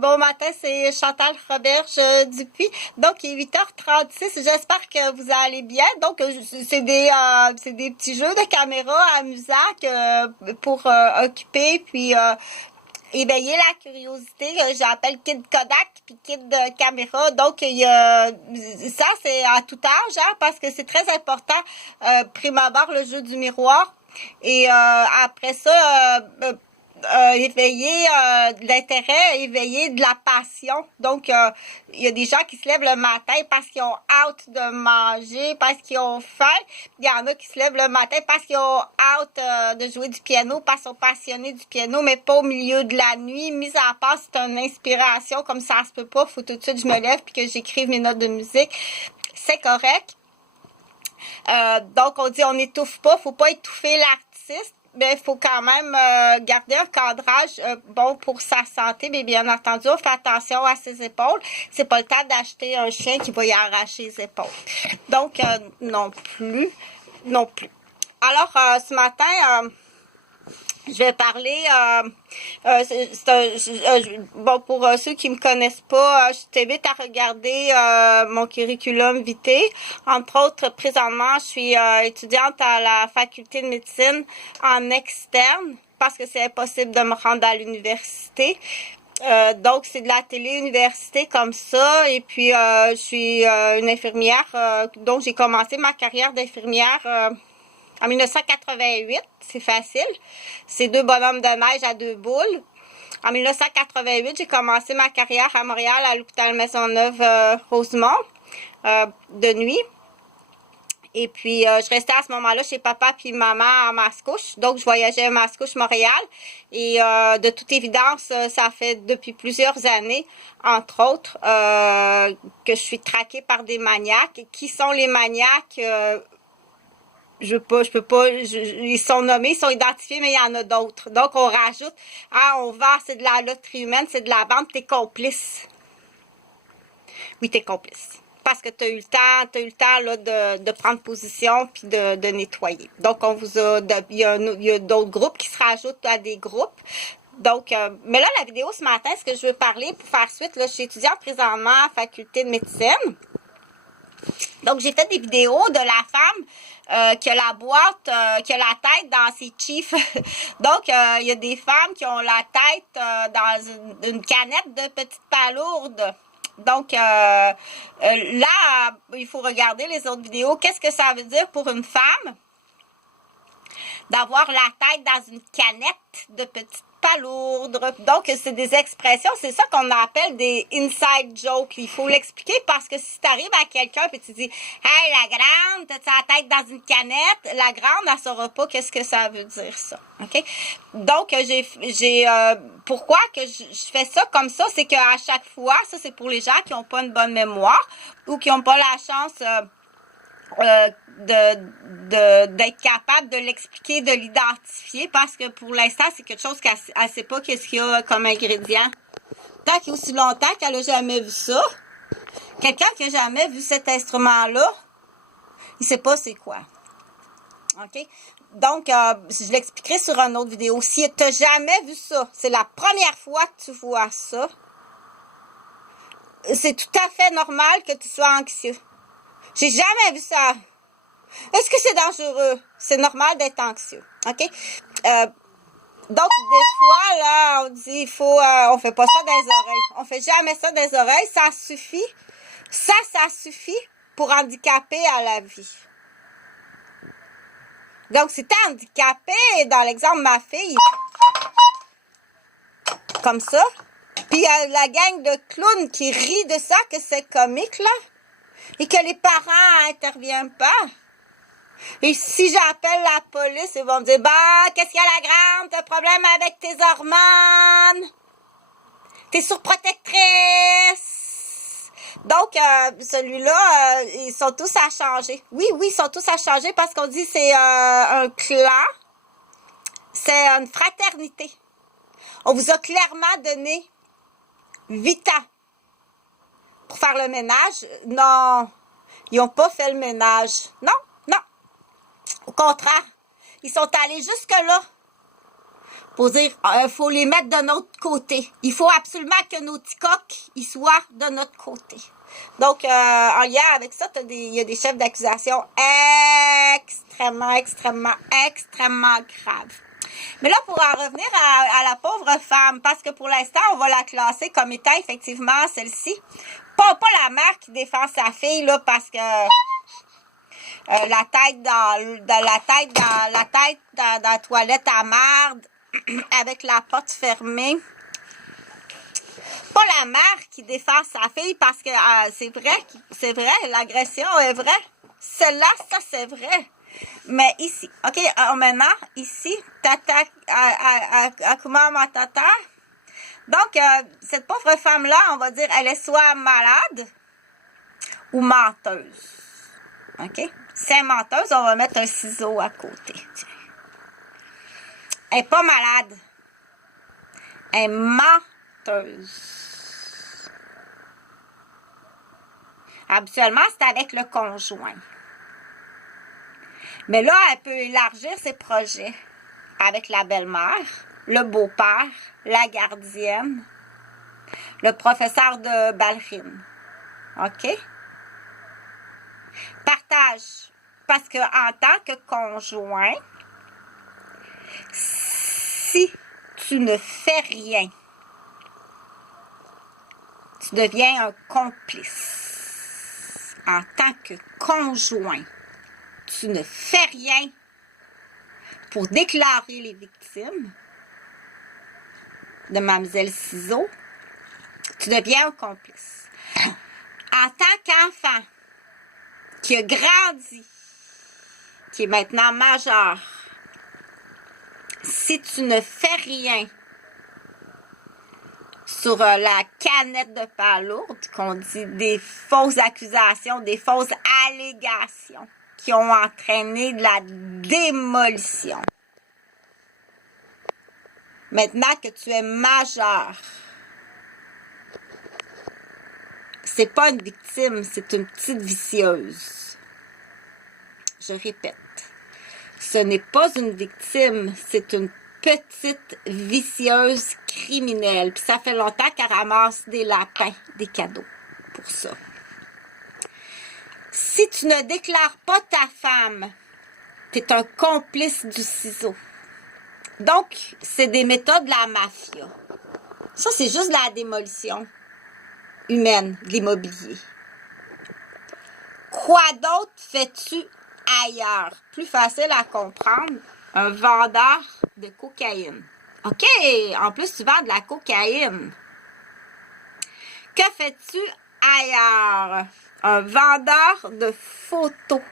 bon matin, c'est Chantal Roberge Dupuis. Donc, il est 8h36. J'espère que vous allez bien. Donc, c'est des petits jeux de caméra amusants pour occuper puis éveiller la curiosité. J'appelle Kid Kodak puis Kid Caméra. Donc, ça, c'est à tout âge, hein, parce que c'est très important. Prime abord, le jeu du miroir. Et après ça, éveiller de l'intérêt, éveiller de la passion. Donc, il y a des gens qui se lèvent le matin parce qu'ils ont hâte de manger, parce qu'ils ont faim. Il y en a qui se lèvent le matin parce qu'ils ont hâte de jouer du piano, parce qu'ils sont passionnés du piano, mais pas au milieu de la nuit. Mis à part, c'est une inspiration, comme ça se peut pas. Faut tout de suite que je me lève puis que j'écrive mes notes de musique. C'est correct. Donc, on dit on n'étouffe pas, faut pas étouffer l'artiste. Mais il faut quand même garder un cadrage bon pour sa santé, mais bien entendu, on fait attention à ses épaules. C'est pas le temps d'acheter un chien qui va y arracher les épaules. Donc, non plus. Alors, ce matin, je vais parler, bon, pour ceux qui me connaissent pas, je t'invite à regarder mon curriculum vitae. Entre autres, présentement, je suis étudiante à la faculté de médecine en externe parce que c'est impossible de me rendre à l'université. Donc, c'est de la télé-université comme ça. Et puis, je suis une infirmière. Donc, j'ai commencé ma carrière d'infirmière en 1988, c'est facile. C'est 2 bonhommes de neige à 2 boules. En 1988, j'ai commencé ma carrière à Montréal, à l'hôpital Maisonneuve-Rosemont, de nuit. Et puis, je restais à ce moment-là chez papa puis maman à Mascouche. Donc, je voyageais à Mascouche-Montréal. Et de toute évidence, ça fait depuis plusieurs années, entre autres, que je suis traquée par des maniaques. Qui sont les maniaques? Je peux pas, ils sont nommés, ils sont identifiés, mais il y en a d'autres. Donc, on rajoute, on vend, c'est de la loterie humaine, c'est de la vente, t'es complice. Oui, t'es complice. Parce que t'as eu le temps là, de prendre position puis de nettoyer. Donc, on vous a, il y a d'autres groupes qui se rajoutent à des groupes. Donc, mais là, la vidéo ce matin, ce que je veux parler pour faire suite, là, je suis étudiante présentement à la faculté de médecine. Donc, j'ai fait des vidéos de la femme qui a la boîte, qui a la tête dans ses chiffres. Donc, il y a des femmes qui ont la tête dans une canette de petites palourdes. Donc, là, il faut regarder les autres vidéos. Qu'est-ce que ça veut dire pour une femme d'avoir la tête dans une canette de petites palourdes? Donc, c'est des expressions, c'est ça qu'on appelle des inside jokes. Il faut l'expliquer parce que si tu arrives à quelqu'un et tu dis « Hey, la grande, t'as la tête dans une canette », la grande, elle ne saura pas qu'est-ce que ça veut dire, ça. OK? Donc, pourquoi que je fais ça comme ça? C'est qu'à chaque fois, ça, c'est pour les gens qui n'ont pas une bonne mémoire ou qui n'ont pas la chance d'être capable de l'expliquer, de l'identifier, parce que pour l'instant, c'est quelque chose qu'elle ne sait pas qu'est-ce qu'il y a comme ingrédient. Tant qu'il y a aussi longtemps qu'elle n'a jamais vu ça, quelqu'un qui n'a jamais vu cet instrument-là, il ne sait pas c'est quoi. OK? Donc, je l'expliquerai sur une autre vidéo. Si tu n'as jamais vu ça, c'est la première fois que tu vois ça, c'est tout à fait normal que tu sois anxieux. J'ai jamais vu ça. Est-ce que c'est dangereux? C'est normal d'être anxieux. OK? Donc, des fois, là, on dit, on fait pas ça dans les oreilles. On fait jamais ça dans les oreilles. Ça suffit. Ça suffit pour handicaper à la vie. Donc, si t'es handicapé, dans l'exemple de ma fille, comme ça, puis il y a la gang de clowns qui rit de ça, que c'est comique, là, et que les parents n'interviennent pas. Et si j'appelle la police, ils vont me dire, bah, qu'est-ce qu'il y a la grande? T'as un problème avec tes hormones? T'es surprotectrice? Donc, celui-là, ils sont tous à changer. Oui, ils sont tous à changer parce qu'on dit c'est un clan. C'est une fraternité. On vous a clairement donné 8 ans pour faire le ménage. Non, ils n'ont pas fait le ménage. Non. Au contraire, ils sont allés jusque-là pour dire, faut les mettre de notre côté. Il faut absolument que nos petits coqs, ils soient de notre côté. Donc, en lien avec ça, il y a des chefs d'accusation extrêmement graves. Mais là, pour en revenir à la pauvre femme, parce que pour l'instant, on va la classer comme étant effectivement celle-ci. Pas la mère qui défend sa fille, là, parce que la tête dans la toilette à marde, avec la porte fermée. Pas la mère qui défend sa fille parce que c'est vrai, l'agression est vraie. Celle-là, ça c'est vrai. Mais ici, ok, maintenant, ici, tata, Akuma Matata. Donc, cette pauvre femme-là, on va dire, elle est soit malade ou menteuse. Ok? Si elle est menteuse, on va mettre un ciseau à côté. Tiens. Elle n'est pas malade. Elle est menteuse. Habituellement, c'est avec le conjoint. Mais là, elle peut élargir ses projets avec la belle-mère, le beau-père, la gardienne, le professeur de ballerine. OK? Partage. Parce que en tant que conjoint, si tu ne fais rien, tu deviens un complice. En tant que conjoint, tu ne fais rien pour déclarer les victimes de Mademoiselle Ciseaux, tu deviens un complice. En tant qu'enfant qui a grandi, qui est maintenant majeur, si tu ne fais rien sur la canette de palourde, qu'on dit des fausses accusations, des fausses allégations qui ont entraîné de la démolition. Maintenant que tu es majeur, c'est pas une victime, c'est une petite vicieuse. Je répète, ce n'est pas une victime, c'est une petite vicieuse criminelle. Puis ça fait longtemps qu'elle ramasse des lapins, des cadeaux pour ça. Si tu ne déclares pas ta femme, tu es un complice du ciseau. Donc, c'est des méthodes de la mafia. Ça, c'est juste la démolition humaine de l'immobilier. Quoi d'autre fais-tu ailleurs? Plus facile à comprendre, un vendeur de cocaïne. OK, en plus, tu vends de la cocaïne. Que fais-tu ailleurs? Un vendeur de photos.